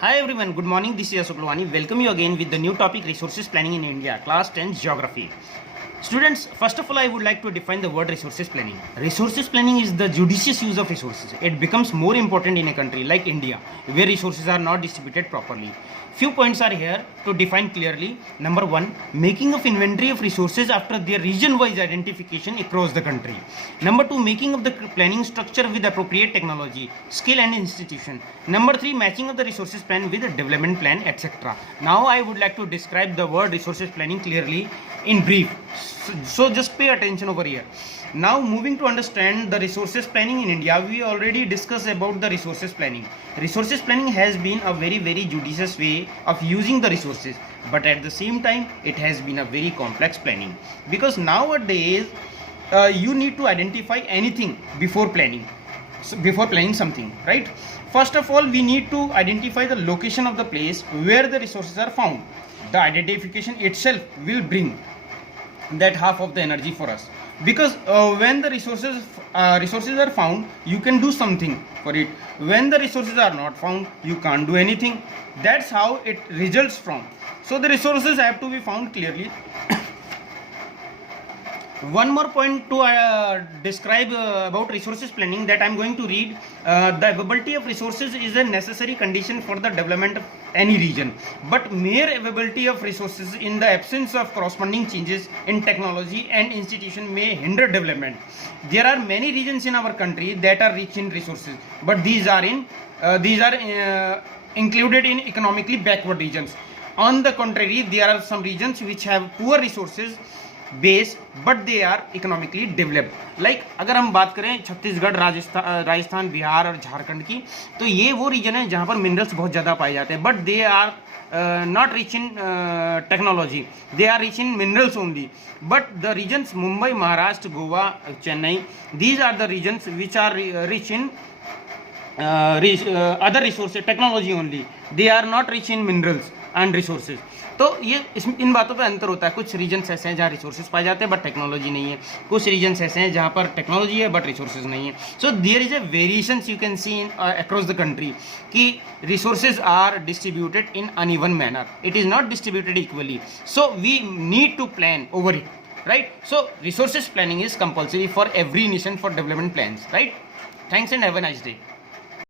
Hi everyone, good morning. This is Ashok Lwani. Welcome you again with the new topic resources planning in India, class 10 geography. Students, first of all, I would like to define the word resources planning. Resources planning is the judicious use of resources. It becomes more important in a country like India, where resources are not distributed properly. Few points are here to define clearly. Number one, making of inventory of resources after their region-wise identification across the country. Number two, making of the planning structure with appropriate technology, skill and institution. Number three, matching of the resources plan with the development plan, etc. Now I would like to describe the word resources planning clearly in brief. So just pay attention over here. Now moving to understand the resources planning in India, we already discussed about the resources planning. Resources planning has been a very judicious way of using the resources, but at the same time it has been a very complex planning, because nowadays you need to identify anything before planning, something, right? First of all, we need to identify the location of the place where the resources are found. The identification itself will bring that half of the energy for us, because when the resources are found, you can do something for it. When the resources are not found, you can't do anything. That's how it results from. So the resources have to be found clearly. One more point to describe about resources planning, that I'm going to read. The availability of resources is a necessary condition for the development of any region, but mere availability of resources in the absence of corresponding changes in technology and institution may hinder development. There are many regions in our country that are rich in resources, but these are included in economically backward regions. On the contrary, there are some regions which have poor resources base but they are economically developed. Like अगर हम बात करें छत्तीसगढ़, राजस्थान, बिहार और झारखंड की, तो ये वो reason है जहाँ पर मिनरल्स बहुत ज़्यादा पाए जाते हैं, but they are not rich in technology, they are rich in minerals only. But the regions Mumbai, Maharashtra, Goa, Chennai, these are the regions which are rich in other resources, technology only. They are not rich in minerals and resources. तो ये इन बातों पे अंतर होता है. कुछ regions ऐसे हैं जहाँ रिसोर्सेज पाए जाते हैं बट टेक्नोलॉजी नहीं है, कुछ रीजन्स ऐसे हैं जहाँ पर टेक्नोलॉजी है बट रिसोर्सेज नहीं है. So there is a variations you can see in across the country कि resources are distributed in uneven manner. It is not distributed equally. So we need to plan over it, right? So resources planning is compulsory for every nation for development plans, right? Thanks and have a nice day.